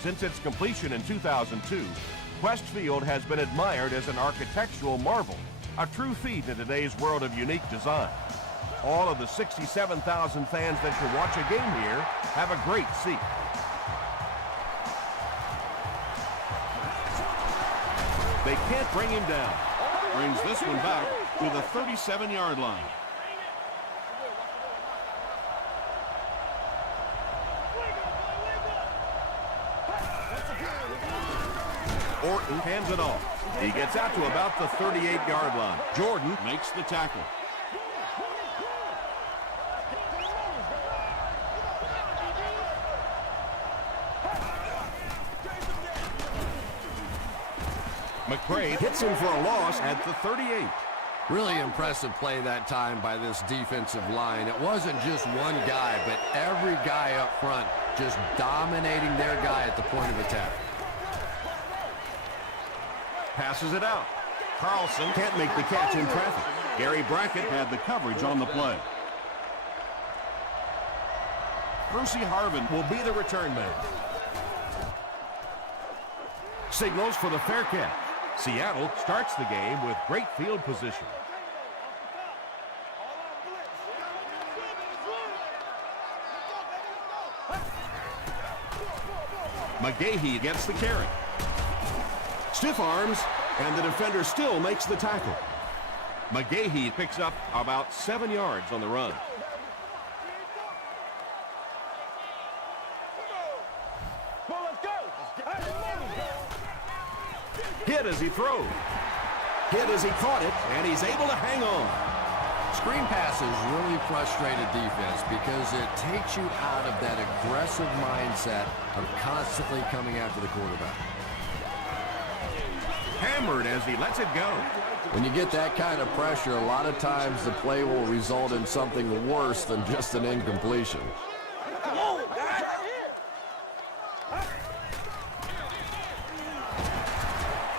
Since its completion in 2002, Quest Field has been admired as an architectural marvel, a true feat in today's world of unique design. All of the 67,000 fans that can watch a game here have a great seat. They can't bring him down. Brings this one back to the 37-yard line. Orton hands it off. He gets out to about the 38-yard line. Jordan makes the tackle. McCray hits him for a loss at the 38. Really impressive play that time by this defensive line. It wasn't just one guy, but every guy up front just dominating their guy at the point of attack. Passes it out. Carlson can't make the catch in traffic. Gary Brackett had the coverage on the play. Brucey Harvin will be the return man. Signals for the fair catch. Seattle starts the game with great field position. McGahee gets the carry. Stiff arms, and the defender still makes the tackle. McGahee picks up about 7 yards on the run. Hit as he throws. Hit as he caught it, and he's able to hang on. Screen passes really frustrated defense because it takes you out of that aggressive mindset of constantly coming after the quarterback. Hammered as he lets it go. When you get that kind of pressure, a lot of times the play will result in something worse than just an incompletion.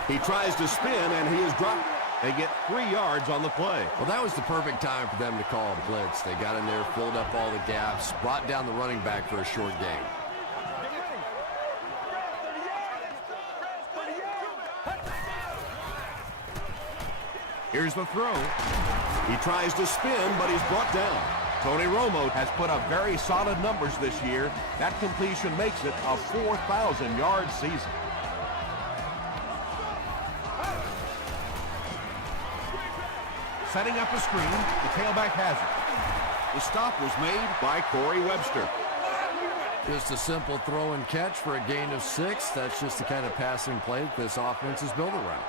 He tries to spin, and he is dropped. They get 3 yards on the play. Well, that was the perfect time for them to call a blitz. They got in there, filled up all the gaps, brought down the running back for a short gain. Here's the throw. He tries to spin, but he's brought down. Tony Romo has put up very solid numbers this year. That completion makes it a 4,000-yard season. Setting up a screen, the tailback has it. The stop was made by Corey Webster. Just a simple throw and catch for a gain of 6. That's just the kind of passing play that this offense is built around.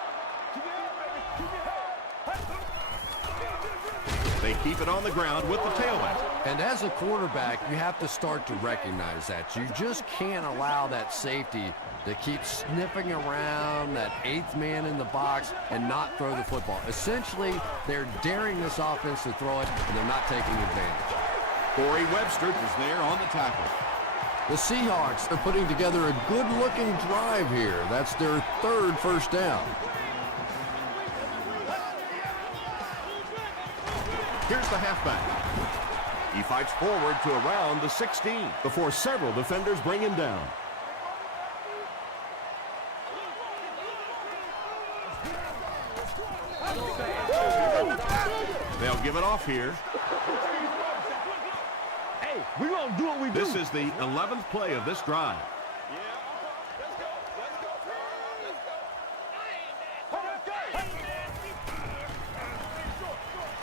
They keep it on the ground with the tailback. And as a quarterback, you have to start to recognize that. You just can't allow that safety to keep sniffing around that 8th man in the box and not throw the football. Essentially, they're daring this offense to throw it, and they're not taking advantage. Corey Webster is there on the tackle. The Seahawks are putting together a good-looking drive here. That's their 3rd first down. Here's the halfback. He fights forward to around the 16 before several defenders bring him down. They'll give it off here. Hey, we're going to do what we do. This is the 11th play of this drive.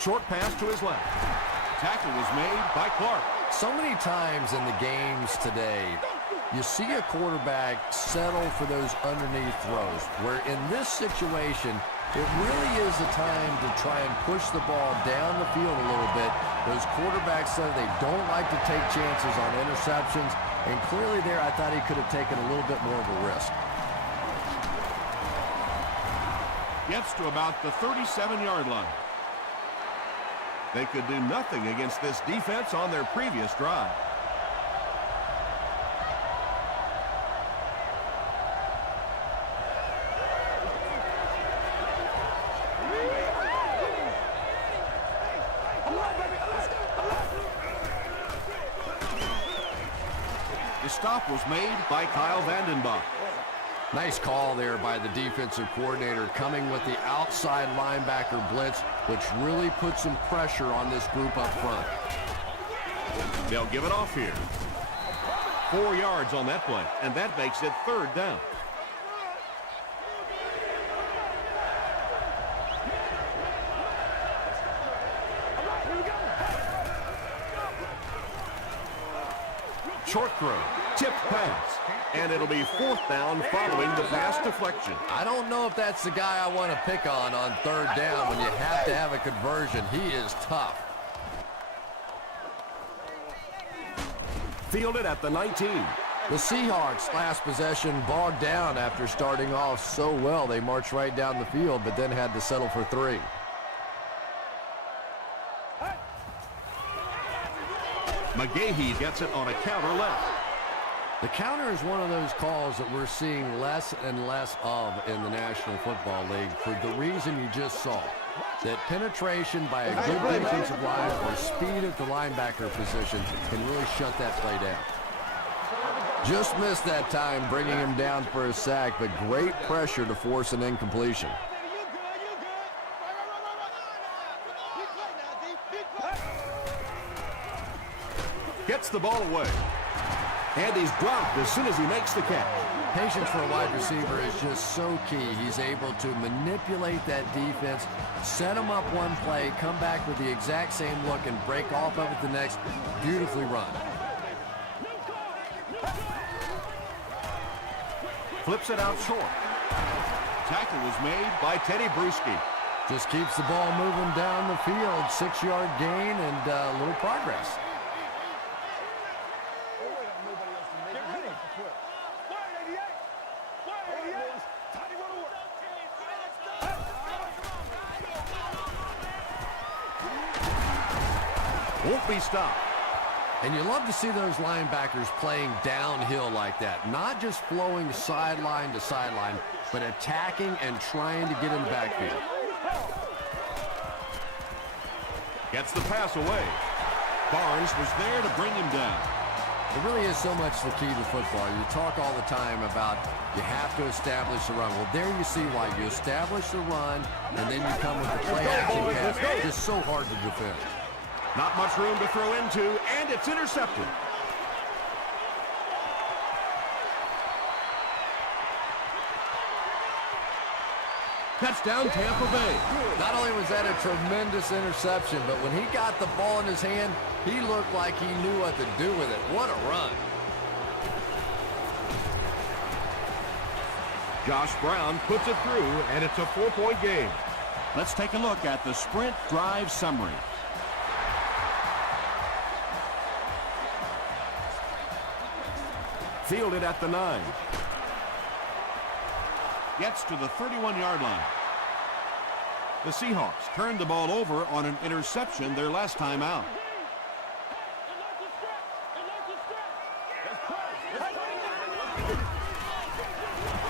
Short pass to his left. Tackle was made by Clark. So many times in the games today, you see a quarterback settle for those underneath throws, where in this situation, it really is a time to try and push the ball down the field a little bit. Those quarterbacks, though, they don't like to take chances on interceptions, and clearly there I thought he could have taken a little bit more of a risk. Gets to about the 37-yard line. They could do nothing against this defense on their previous drive. The stop was made by Kyle Vandenbach. Nice call there by the defensive coordinator, coming with the outside linebacker blitz, which really puts some pressure on this group up front. They'll give it off here. 4 yards on that play, and that makes it 3rd down. Short throw, tipped pass, and it'll be 4th down following the pass deflection. I don't know if that's the guy I want to pick on 3rd down when you have to have a conversion. He is tough. Fielded at the 19. The Seahawks last possession bogged down after starting off so well. They marched right down the field, but then had to settle for 3. McGahee gets it on a counter left. The counter is one of those calls that we're seeing less and less of in the National Football League for the reason you just saw. That penetration by a good defensive line or speed at the linebacker position can really shut that play down. Just missed that time, bringing him down for a sack, but great pressure to force an incompletion. Gets the ball away. And he's dropped as soon as he makes the catch. Patience for a wide receiver is just so key. He's able to manipulate that defense, set them up one play, come back with the exact same look, and break off of it the next. Beautifully run. Flips it out short. Tackle was made by Teddy Bruschi. Just keeps the ball moving down the field. 6-yard gain and a little progress. Won't be stopped. And you love to see those linebackers playing downhill like that. Not just flowing sideline to sideline, but attacking and trying to get in the backfield. Gets the pass away. Barnes was there to bring him down. It really is so much the key to football. You talk all the time about you have to establish the run. Well, there you see why. You establish the run, and then you come with the play-action pass. It's just so hard to defend. Not much room to throw into, and it's intercepted. Touchdown, Tampa Bay. Not only was that a tremendous interception, but when he got the ball in his hand, he looked like he knew what to do with it. What a run. Josh Brown puts it through, and it's a 4-point game. Let's take a look at the sprint drive summary. Fielded at the 9. Gets to the 31-yard line. The Seahawks turned the ball over on an interception their last time out.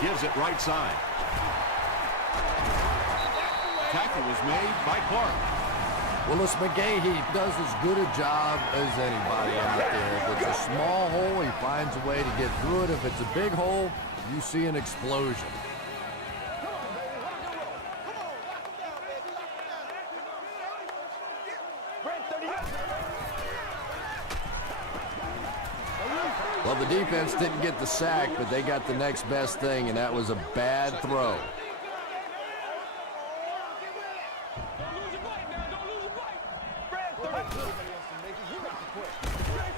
Gives it right side. Tackle was made by Clark. Willis McGahee does as good a job as anybody out there. If it's a small hole, he finds a way to get through it. If it's a big hole, you see an explosion. Well, the defense didn't get the sack, but they got the next best thing, and that was a bad throw.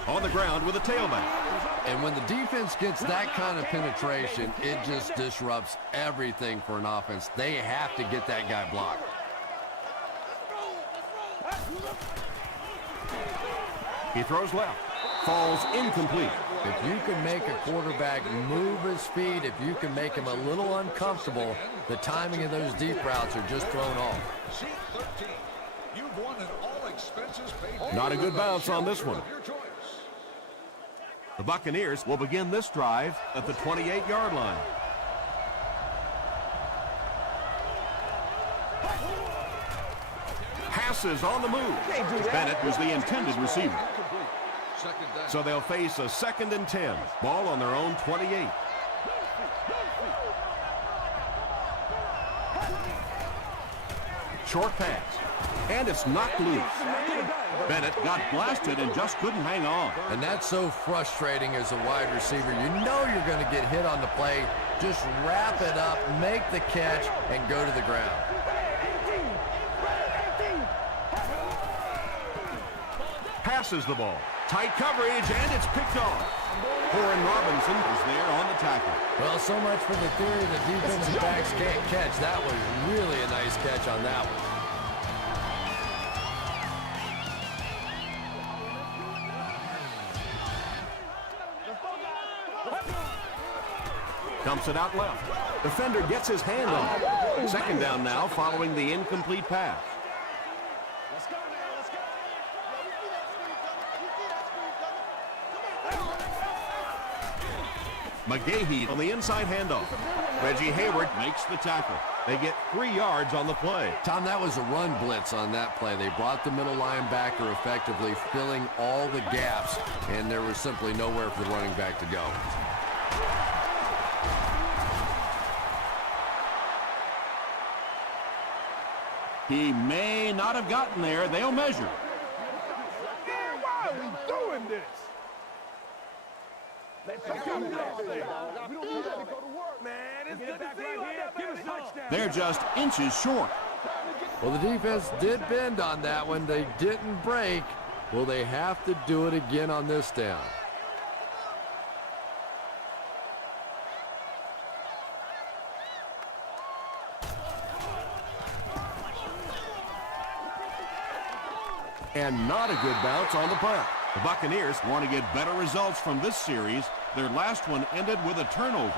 On the ground with a tailback. And when the defense gets that kind of penetration, it just disrupts everything for an offense. They have to get that guy blocked. He throws left. Falls incomplete. If you can make a quarterback move his feet, if you can make him a little uncomfortable, the timing of those deep routes are just thrown off. Not a good bounce on this one. The Buccaneers will begin this drive at the 28-yard line. Passes on the move. Bennett was the intended receiver. So they'll face a 2nd and 10. Ball on their own 28. Short pass. And it's knocked loose. Bennett got blasted and just couldn't hang on. And that's so frustrating as a wide receiver. You know you're going to get hit on the play. Just wrap it up, make the catch, and go to the ground. Passes the ball. Tight coverage, and it's picked off. Warren Robinson is there on the tackle. Well, so much for the theory that defensive backs can't catch. That was really a nice catch on that one. Dumps it out left. Defender gets his hand on it. 2nd down now following the incomplete pass. McGahee on the inside handoff. Reggie Hayward makes the tackle. They get 3 yards on the play. Tom, that was a run blitz on that play. They brought the middle linebacker effectively, filling all the gaps, and there was simply nowhere for the running back to go. He may not have gotten there. They'll measure. Why are we doing this? They're just inches short. Well, the defense did bend on that one. They didn't break. Will they have to do it again on this down? And not a good bounce on the punt. The Buccaneers want to get better results from this series. Their last one ended with a turnover.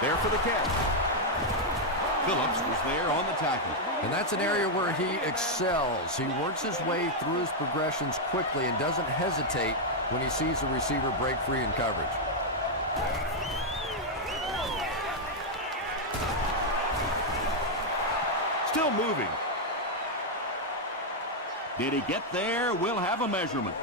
There for the catch. Phillips was there on the tackle. And that's an area where he excels. He works his way through his progressions quickly and doesn't hesitate when he sees the receiver break free in coverage. Still moving. Did he get there? We'll have a measurement.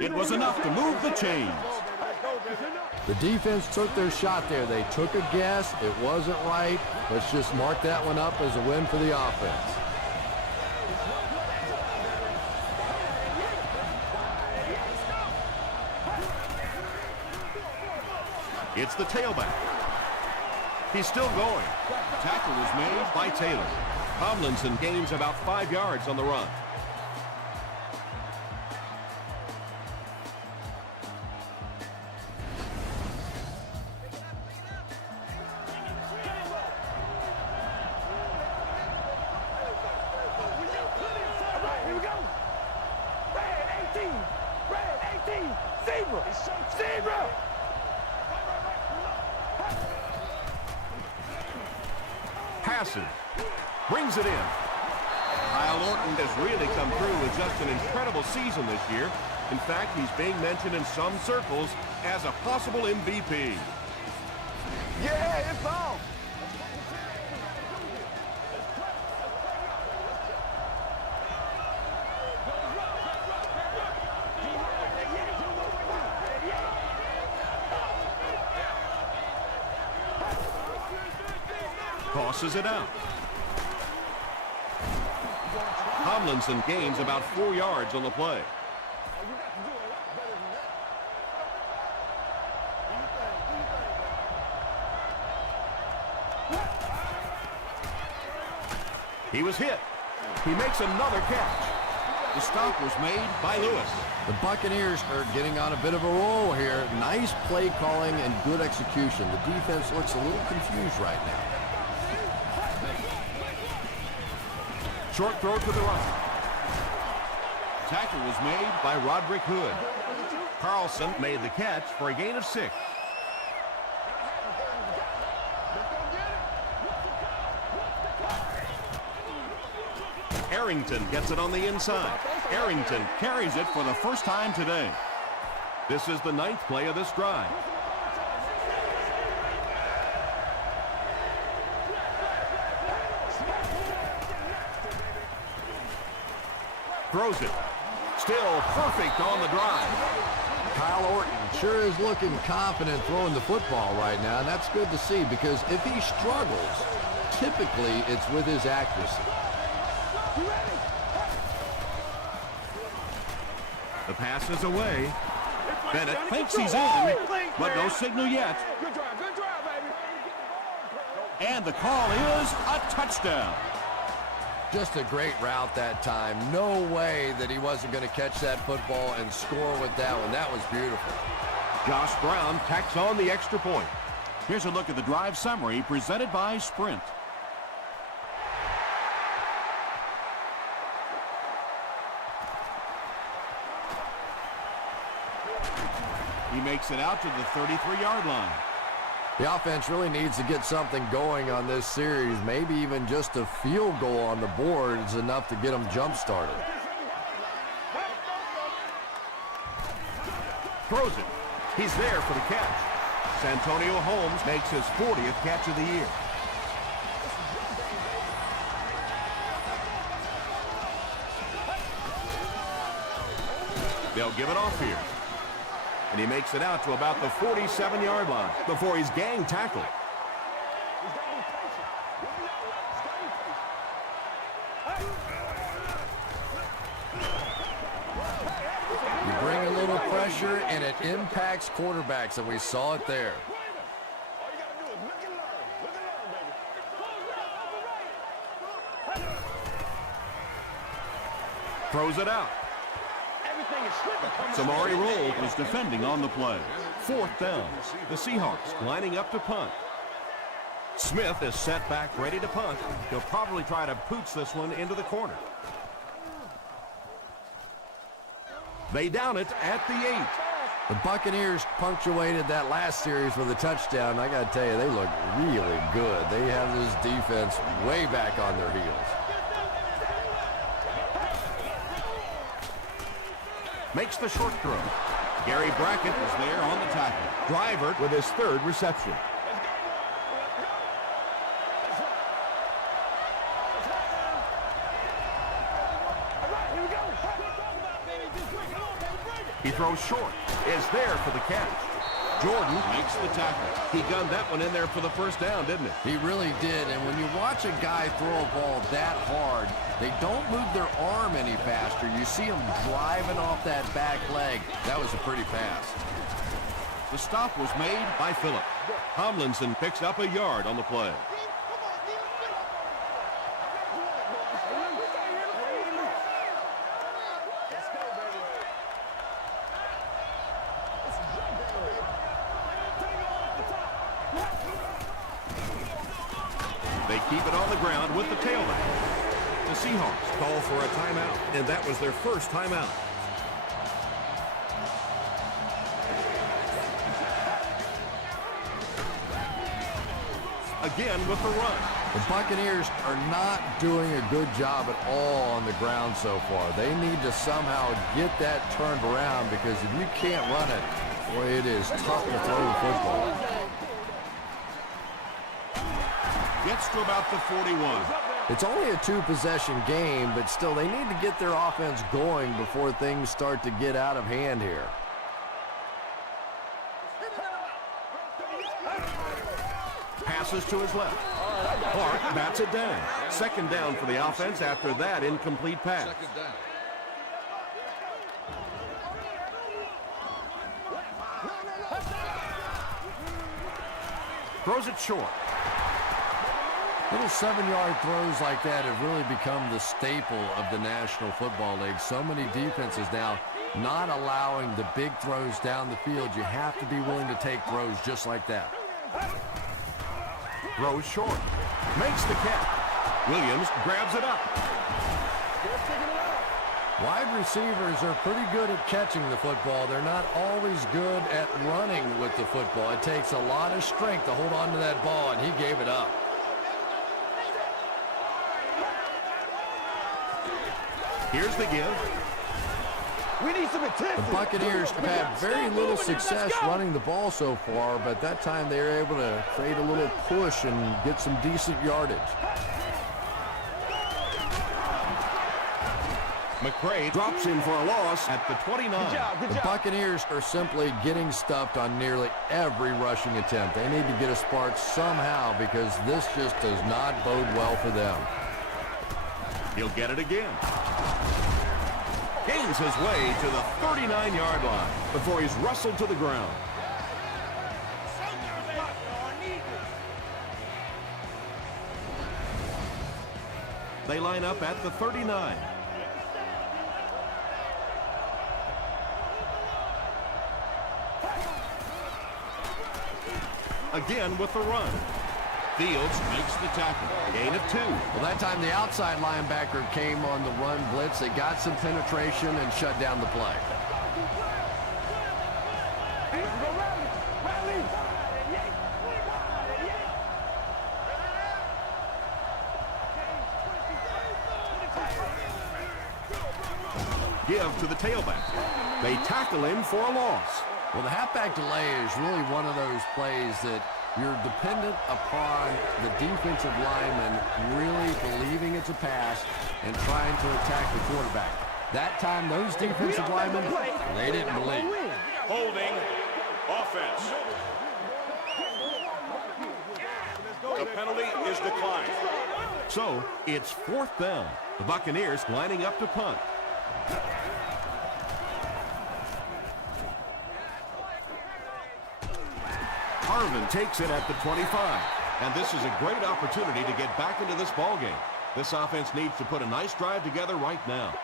It was enough to move the chains. The defense took their shot there. They took a guess. It wasn't right. Let's just mark that one up as a win for the offense. It's the tailback. He's still going. Tackle was made by Taylor. Tomlinson gains about 5 yards on the run. Here we go. Red 18. Red 18. Zebra. Zebra. Passes. Brings it in. Kyle Orton has really come through with just an incredible season this year. In fact, he's being mentioned in some circles as a possible MVP. Yeah, it's on. Tosses it out. Tomlinson gains about 4 yards on the play. He was hit. He makes another catch. The stop was made by Lewis. The Buccaneers are getting on a bit of a roll here. Nice play calling and good execution. The defense looks a little confused right now. Short throw to the right. Tackle was made by Roderick Hood. Carlson made the catch for a gain of 6. Arrington gets it on the inside. Arrington carries it for the first time today. This is the 9th play of this drive. Throws it. Still perfect on the drive. Kyle Orton sure is looking confident throwing the football right now, and that's good to see because if he struggles, typically it's with his accuracy. The pass is away. Bennett thinks he's in, but no signal yet. Good drive, baby. And the call is a touchdown. Just a great route that time. No way that he wasn't going to catch that football and score with that one. That was beautiful. Josh Brown tacks on the extra point. Here's a look at the drive summary presented by Sprint. He makes it out to the 33-yard line. The offense really needs to get something going on this series. Maybe even just a field goal on the board is enough to get them jump-started. Throws it. He's there for the catch. Santonio Holmes makes his 40th catch of the year. They'll give it off here. And he makes it out to about the 47-yard line before he's gang tackled. You bring a little pressure, and it impacts quarterbacks, and we saw it there. Throws it out. Samari Roll was defending on the play. 4th down. The Seahawks lining up to punt. Smith is set back ready to punt. He'll probably try to pooch this one into the corner. They down it at the 8. The Buccaneers punctuated that last series with a touchdown. I got to tell you, they look really good. They have this defense way back on their heels. Makes the short throw. Gary Brackett is there on the tackle. Driver with his 3rd reception. He throws short. Is there for the catch. Jordan makes the tackle. He gunned that one in there for the first down, didn't he? He really did, and when you watch a guy throw a ball that hard, they don't move their arm any faster. You see them driving off that back leg. That was a pretty pass. The stop was made by Phillip. Tomlinson picks up a yard on the play. They keep it on the ground with the tailback. The Seahawks call for a timeout, and that was their first timeout. Again with the run. The Buccaneers are not doing a good job at all on the ground so far. They need to somehow get that turned around because if you can't run it, boy, it is tough to throw the football. Gets to about the 41. It's only a 2-possession game, but still they need to get their offense going before things start to get out of hand here. Passes to his left. Clark bats it down. 2nd down for the offense after that incomplete pass. Throws it short. Little 7-yard throws like that have really become the staple of the National Football League. So many defenses now not allowing the big throws down the field. You have to be willing to take throws just like that. Throws short. Makes the catch. Williams grabs it up. Wide receivers are pretty good at catching the football. They're not always good at running with the football. It takes a lot of strength to hold on to that ball, and he gave it up. Here's the give. We need some attention. The Buccaneers have had very little success running the ball so far, but that time they were able to create a little push and get some decent yardage. McCray drops in for a loss at the 29. Good job, The Buccaneers are simply getting stuffed on nearly every rushing attempt. They need to get a spark somehow because this just does not bode well for them. He'll get it again. Gains his way to the 39-yard line before he's wrestled to the ground. They line up at the 39. Again with the run. Fields makes the tackle. Gain of 2. Well, that time the outside linebacker came on the run blitz. They got some penetration and shut down the play. Give to the tailback. They tackle him for a loss. Well, the halfback delay is really one of those plays that you're dependent upon the defensive lineman really believing it's a pass and trying to attack the quarterback. That time, those defensive linemen, they didn't believe. Holding offense. The penalty is declined. So it's 4th down. The Buccaneers lining up to punt. Harvin takes it at the 25. And this is a great opportunity to get back into this ballgame. This offense needs to put a nice drive together right now.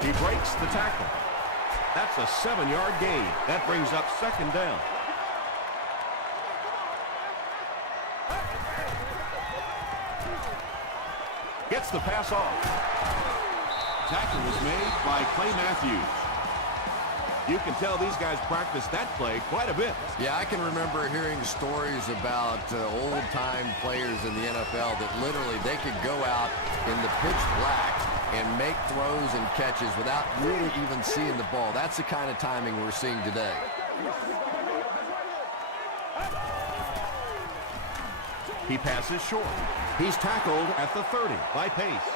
He breaks the tackle. That's a 7-yard gain. That brings up 2nd down. Gets the pass off. Tackle was made by Clay Matthews. You can tell these guys practice that play quite a bit. Yeah, I can remember hearing stories about old-time players in the NFL that literally they could go out in the pitch black and make throws and catches without really even seeing the ball. That's the kind of timing we're seeing today. He passes short. He's tackled at the 30 by Pace.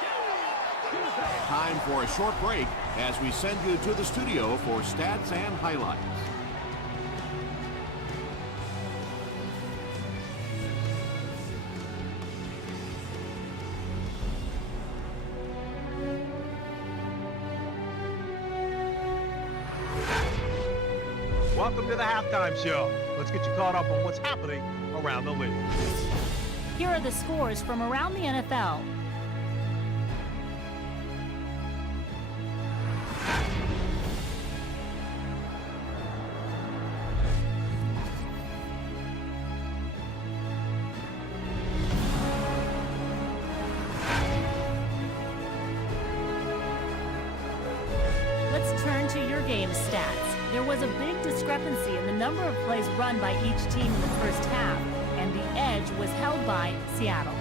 Time for a short break as we send you to the studio for stats and highlights. Welcome to the halftime show. Let's get you caught up on what's happening around the league. Here are the scores from around the NFL. Let's turn to your game stats. There was a big discrepancy in the number of plays run by each team in the first half, and the edge was held by Seattle.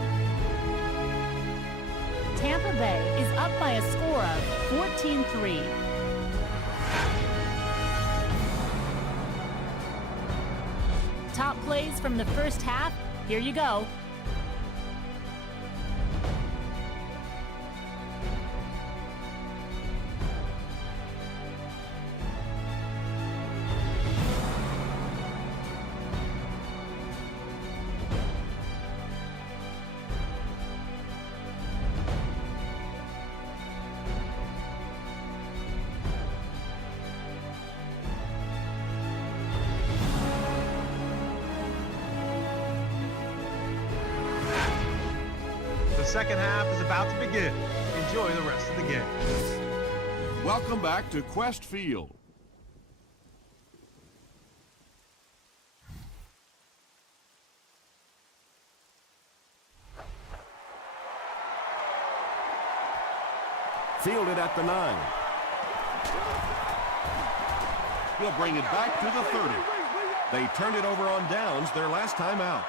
Tampa Bay is up by a score of 14-3. Top plays from the first half, here you go. The second half is about to begin. Enjoy the rest of the game. Welcome back to Quest Field. Fielded at the 9. He'll bring it back to the 30. They turned it over on downs their last time out.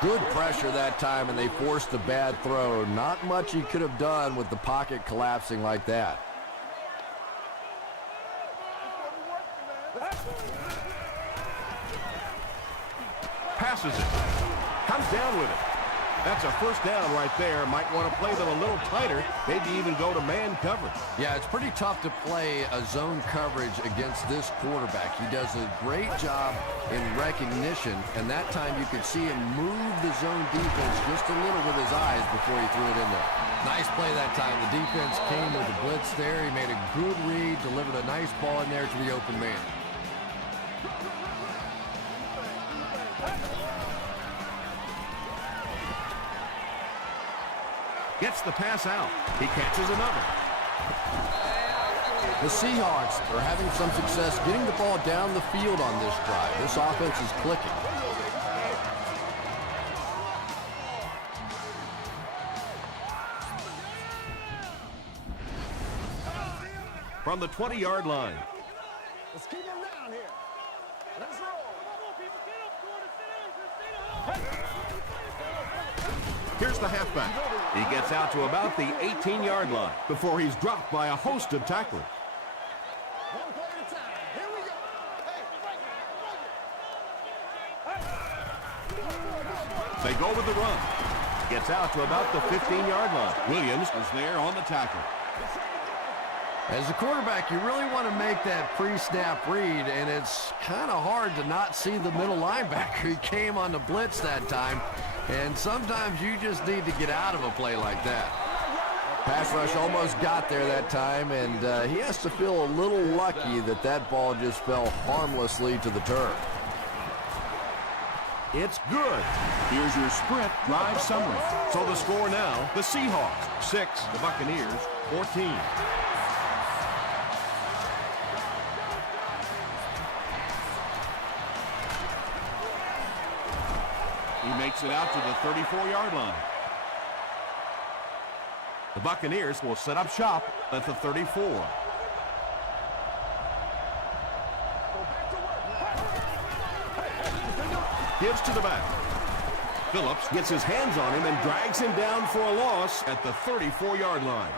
Good pressure that time, and they forced a bad throw. Not much he could have done with the pocket collapsing like that. Passes it. Comes down with it. That's a first down right there. Might want to play them a little tighter, maybe even go to man coverage. Yeah, it's pretty tough to play a zone coverage against this quarterback. He does a great job in recognition, and that time you could see him move the zone defense just a little with his eyes before he threw it in there. Nice play that time. The defense came with the blitz there. He made a good read, delivered a nice ball in there to the open man. Gets the pass out. He catches another. The Seahawks are having some success getting the ball down the field on this drive. This offense is clicking. From the 20-yard line. Let's keep him down here. Let's roll. Here's the halfback. He gets out to about the 18-yard line before he's dropped by a host of tacklers. One play at a time. Here we go. They go with the run. Gets out to about the 15-yard line. Williams is there on the tackle. As a quarterback, you really want to make that pre-snap read, and it's kind of hard to not see the middle linebacker. He came on the blitz that time, and sometimes you just need to get out of a play like that. Pass rush almost got there that time, and he has to feel a little lucky that that ball just fell harmlessly to the turf. It's good. Here's your sprint drive summary. So the score now, the Seahawks 6, the Buccaneers 14. He makes it out to the 34-yard line. The Buccaneers will set up shop at the 34. Gives to the back. Phillips gets his hands on him and drags him down for a loss at the 34-yard line.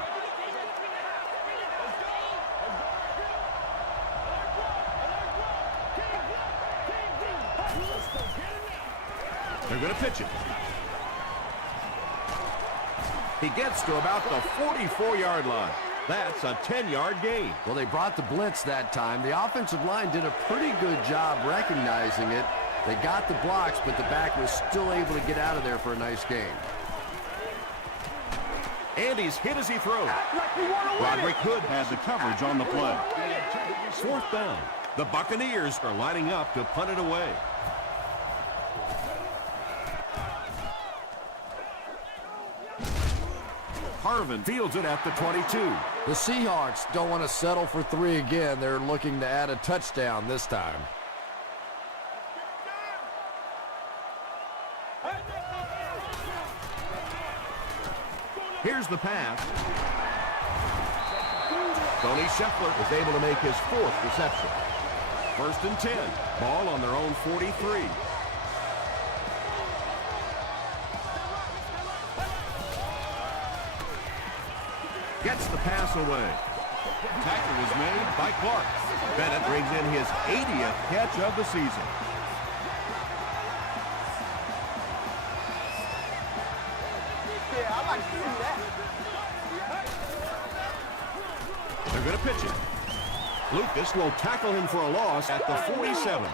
They're going to pitch it. He gets to about the 44-yard line. That's a 10-yard gain. Well, they brought the blitz that time. The offensive line did a pretty good job recognizing it. They got the blocks, but the back was still able to get out of there for a nice gain. And he's hit as he throws. Roderick Hood had the coverage on the play. Fourth down. The Buccaneers are lining up to punt it away. Harvin fields it at the 22. The Seahawks don't want to settle for 3 again. They're looking to add a touchdown this time. Here's the pass. Tony Scheffler is able to make his 4th reception. 1st and 10. Ball on their own 43. Gets the pass away. Tackle was made by Clark. Bennett brings in his 80th catch of the season. Yeah, I like to see that. They're going to pitch it. Lucas will tackle him for a loss at the 47.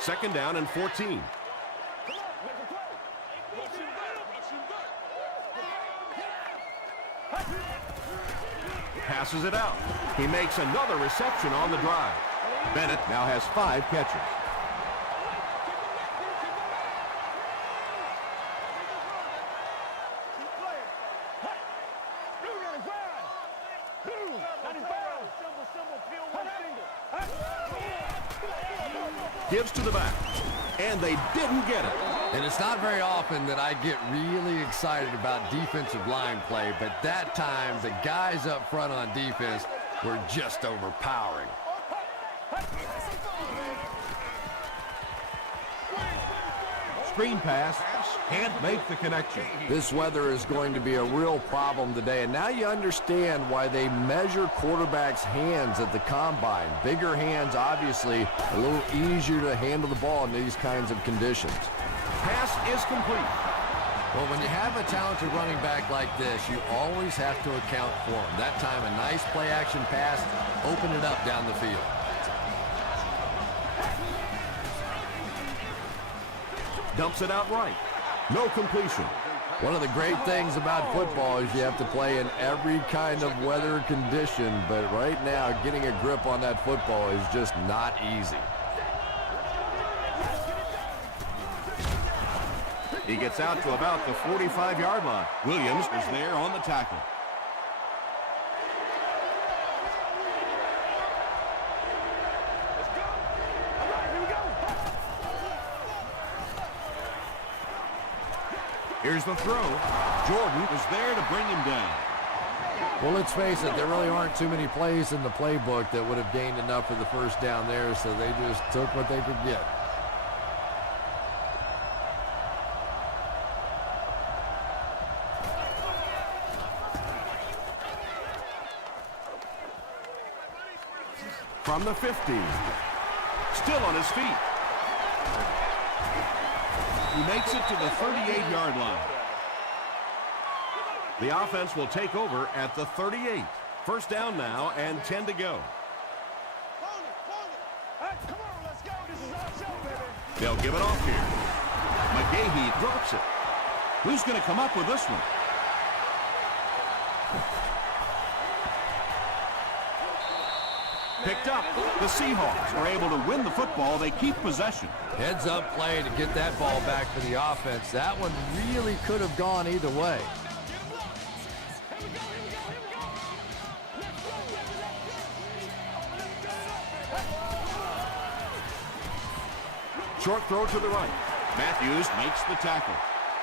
2nd down and 14. Passes it out. He makes another reception on the drive. Bennett now has 5 catches. Gives to the back. And they didn't get it. And it's not very often that I get really excited about defensive line play, but that time the guys up front on defense were just overpowering. screen pass. Can't make the connection. This weather is going to be a real problem today, and now you understand why they measure quarterbacks' hands at the combine. Bigger hands, obviously, a little easier to handle the ball in these kinds of conditions. Pass is complete. Well, when you have a talented running back like this, you always have to account for him. That time, a nice play-action pass, open it up down the field. Dumps it out right. No completion. One of the great things about football is you have to play in every kind of weather condition, but right now, getting a grip on that football is just not easy. He gets out to about the 45-yard line. Williams is there on the tackle. Here's the throw. Jordan was there to bring him down. Well, let's face it, there really aren't too many plays in the playbook that would have gained enough for the first down there, so they just took what they could get. From the 50. Still on his feet. He makes it to the 38-yard line. The offense will take over at the 38. First down now and 10 to go. They'll give it off here. McGahee drops it. Who's going to come up with this one? Picked up. The Seahawks are able to win the football. They keep possession. Heads-up play to get that ball back for the offense. That one really could have gone either way. Short throw to the right. Matthews makes the tackle.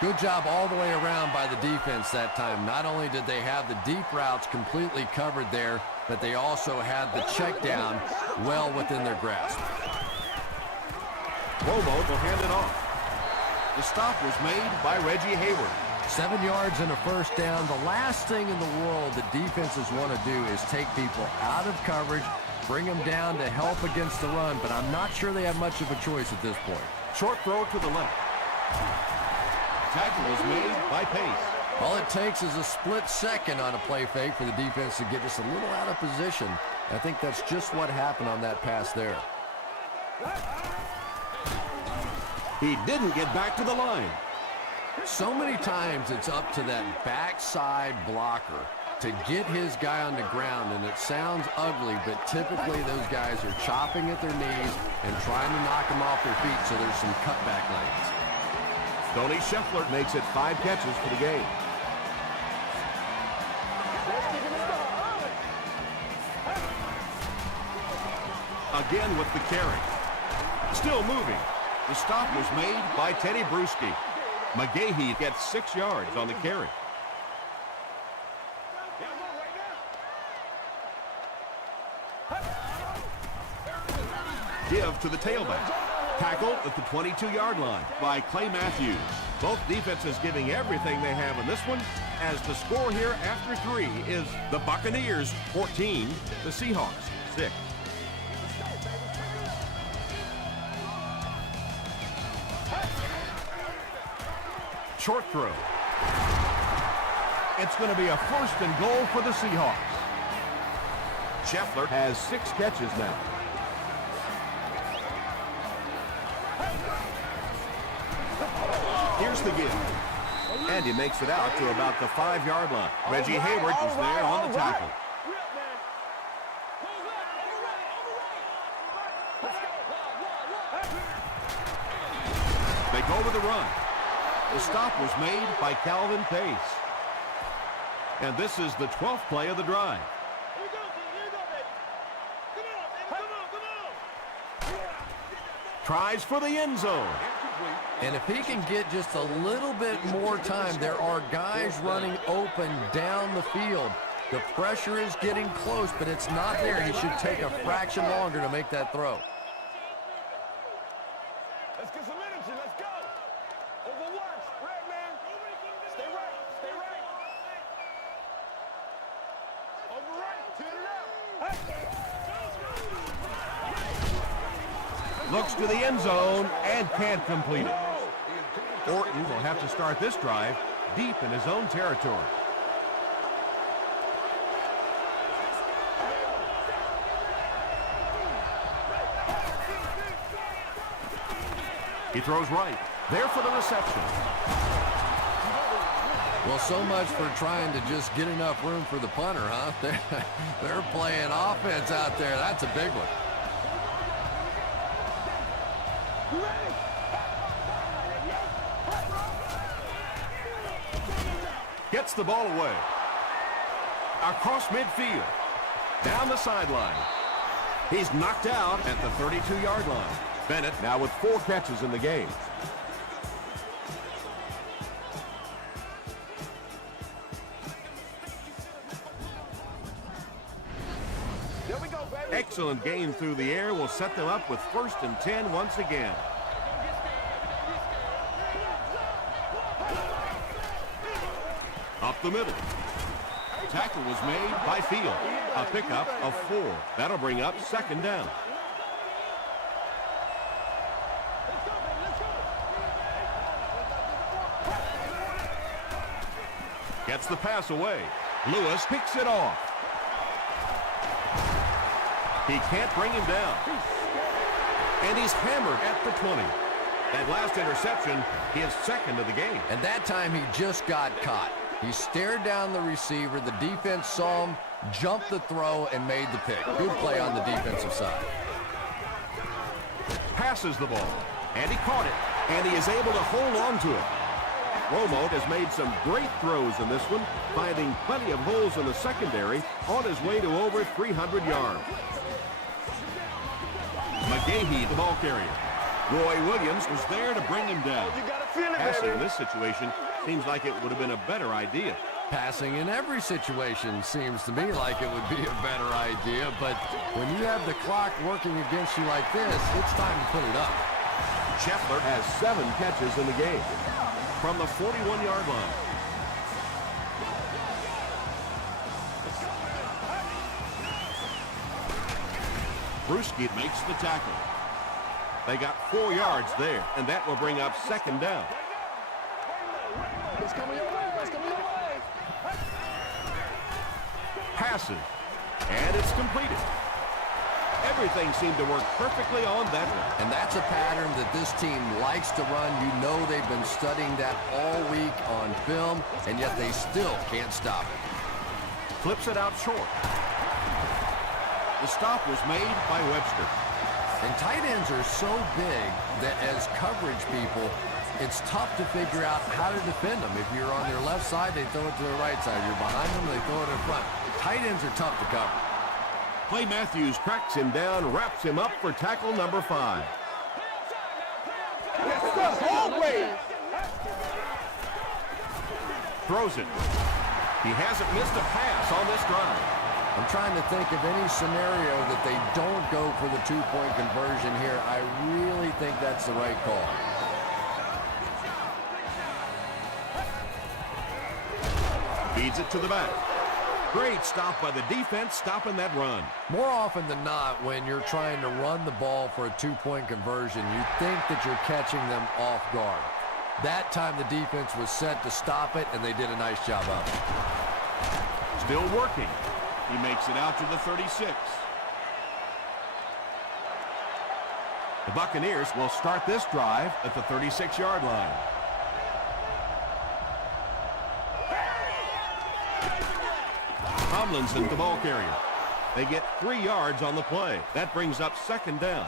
Good job all the way around by the defense that time. Not only did they have the deep routes completely covered there, but they also had the check down well within their grasp. Romo will hand it off. The stop was made by Reggie Hayward. 7 yards and a first down. The last thing in the world that defenses want to do is take people out of coverage, bring them down to help against the run, but I'm not sure they have much of a choice at this point. Short throw to the left. Tackle is made by Pace. All it takes is a split second on a play fake for the defense to get just a little out of position. I think that's just what happened on that pass there. He didn't get back to the line. So many times it's up to that backside blocker to get his guy on the ground, and it sounds ugly, but typically those guys are chopping at their knees and trying to knock them off their feet, so there's some cutback lanes. Tony Scheffler makes it 5 catches for the game. Again with the carry. Still moving. The stop was made by Teddy Bruschi. McGahee gets 6 yards on the carry. Give to the tailback. Tackle at the 22-yard line by Clay Matthews. Both defenses giving everything they have in this one, as the score here after 3 is the Buccaneers 14, the Seahawks 6. Short throw. It's going to be a 1st and goal for the Seahawks. Scheffler has 6 catches now. Here's the give. And he makes it out to about the 5-yard line. Reggie Hayward is there on the tackle. They go with the run. The stop was made by Calvin Pace. And this is the 12th play of the drive. Tries for the end zone. And if he can get just a little bit more time, there are guys running open down the field. The pressure is getting close, but it's not there. He should take a fraction longer to make that throw. Let's get some energy. Let's go. Looks to the end zone and can't complete it. Orton will have to start this drive deep in his own territory. He throws right. There for the reception. Well, so much for trying to just get enough room for the punter, huh? They're playing offense out there. That's a big one. Gets the ball away. Across midfield. Down the sideline. He's knocked out at the 32-yard line. Bennett now with 4 catches in the game. Excellent game through the air will set them up with 1st and 10 once again. Up the middle. Tackle was made by Field. A pickup of 4. That'll bring up 2nd down. Gets the pass away. Lewis picks it off. He can't bring him down. And he's hammered at the 20. That last interception, his 2nd of the game. And that time he just got caught. He stared down the receiver. The defense saw him, jumped the throw, and made the pick. Good play on the defensive side. Passes the ball. And he caught it. And he is able to hold on to it. Romo has made some great throws in this one, finding plenty of holes in the secondary on his way to over 300 yards. McGahee, the ball carrier. Roy Williams was there to bring him down. Passing in this situation seems like it would have been a better idea. Passing in every situation seems to me like it would be a better idea, but when you have the clock working against you like this, it's time to put it up. Scheffler has 7 catches in the game from the 41-yard line. Brewski makes the tackle. They got 4 yards there, and that will bring up 2nd down. It's coming your way. It's coming your way. Passes, and it's completed. Everything seemed to work perfectly on that one. And that's a pattern that this team likes to run. You know they've been studying that all week on film, and yet they still can't stop it. Flips it out short. The stop was made by Webster. And tight ends are so big that as coverage people, it's tough to figure out how to defend them. If you're on their left side, they throw it to the right side. You're behind them, they throw it in front. Tight ends are tough to cover. Clay Matthews tracks him down, wraps him up for tackle number 5. Throws it. He hasn't missed a pass on this drive. I'm trying to think of any scenario that they don't go for the 2-point conversion here. I really think that's the right call. Feeds it to the back. Great stop by the defense, stopping that run. More often than not, when you're trying to run the ball for a 2-point conversion, you think that you're catching them off guard. That time the defense was set to stop it, and they did a nice job of it. Still working. He makes it out to the 36. The Buccaneers will start this drive at the 36-yard line. Tomlinson, the ball carrier. They get 3 yards on the play. That brings up 2nd down.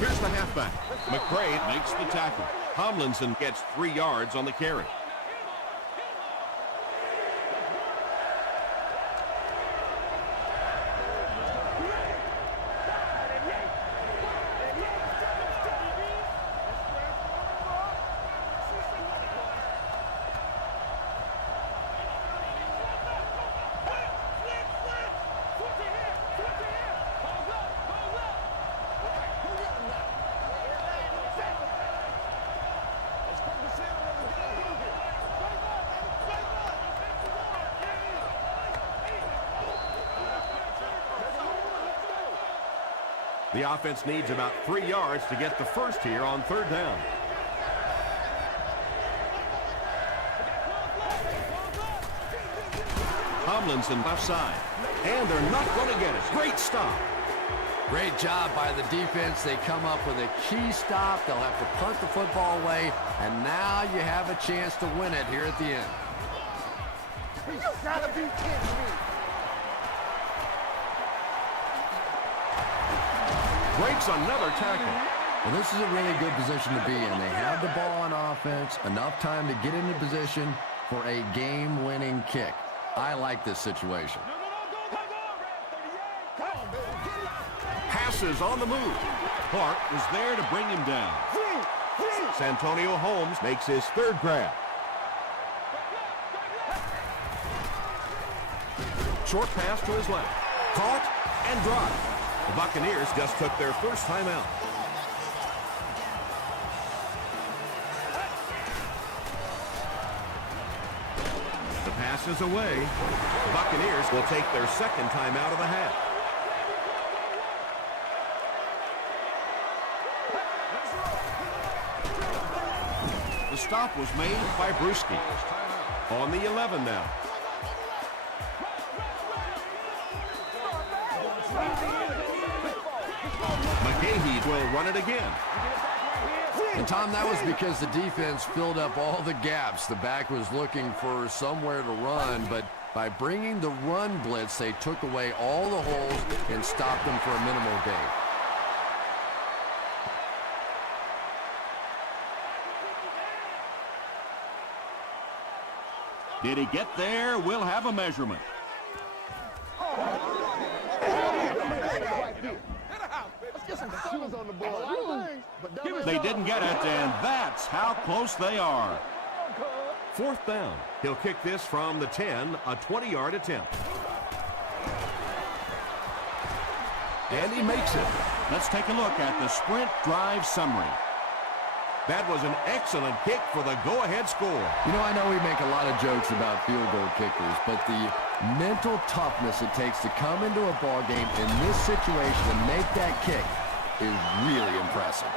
Here's the halfback. McCray makes the tackle. Tomlinson gets 3 yards on the carry. The offense needs about 3 yards to get the first here on 3rd down. Tomlinson left side. And they're not going to get it. Great stop. Great job by the defense. They come up with a key stop. They'll have to punt the football away, and now you have a chance to win it here at the end. You gotta be kidding me. Breaks another tackle. Well, this is a really good position to be in. They have the ball on offense, enough time to get into position for a game-winning kick. I like this situation. Passes on the move. Clark was there to bring him down. Santonio Holmes makes his 3rd grab. Short pass to his left. Caught and dropped. The Buccaneers just took their first time out. The pass is away. The Buccaneers will take their 2nd time out of the half. The stop was made by Brewski. On the 11 now. McGahee will run it again. And, Tom, that was because the defense filled up all the gaps. The back was looking for somewhere to run, but by bringing the run blitz, they took away all the holes and stopped them for a minimal gain. Did he get there? We'll have a measurement. They didn't get it, and that's how close they are. 4th down. He'll kick this from the 10, a 20-yard attempt. And he makes it. Let's take a look at the sprint drive summary. That was an excellent kick for the go-ahead score. You know, I know we make a lot of jokes about field goal kickers, but the mental toughness it takes to come into a ball game in this situation and make that kick is really impressive.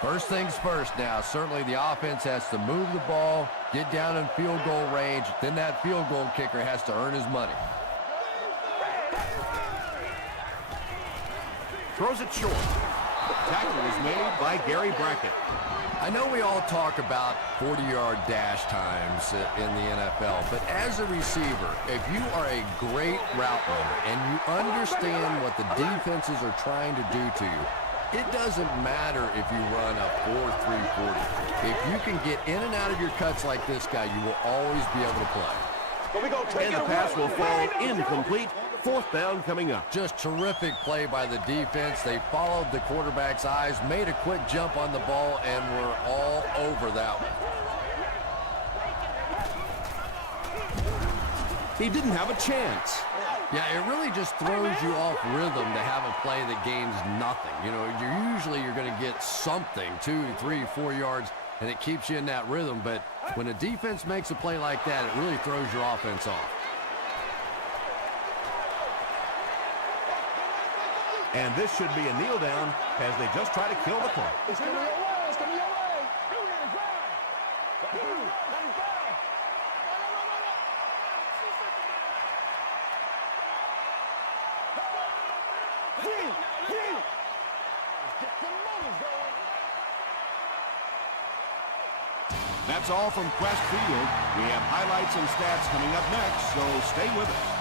First things first now, certainly the offense has to move the ball, get down in field goal range, then that field goal kicker has to earn his money. Throws it short. Tackle was made by Gary Brackett. I know we all talk about 40-yard dash times in the NFL, but as a receiver, if you are a great route runner and you understand what the defenses are trying to do to you, it doesn't matter if you run a 4.3 40. If you can get in and out of your cuts like this guy, you will always be able to play. And the pass will fall incomplete. 4th down coming up. Just terrific play by the defense. They followed the quarterback's eyes, made a quick jump on the ball, and were all over that one. He didn't have a chance. Yeah, it really just throws you off rhythm to have a play that gains nothing. You know, you're going to get something, 2, 3, 4 yards, and it keeps you in that rhythm. But when a defense makes a play like that, it really throws your offense off. And this should be a kneel down as they just try to kill the clock. It's coming your way. It's coming your way. That's all from Quest Field. We have highlights and stats coming up next, so stay with us.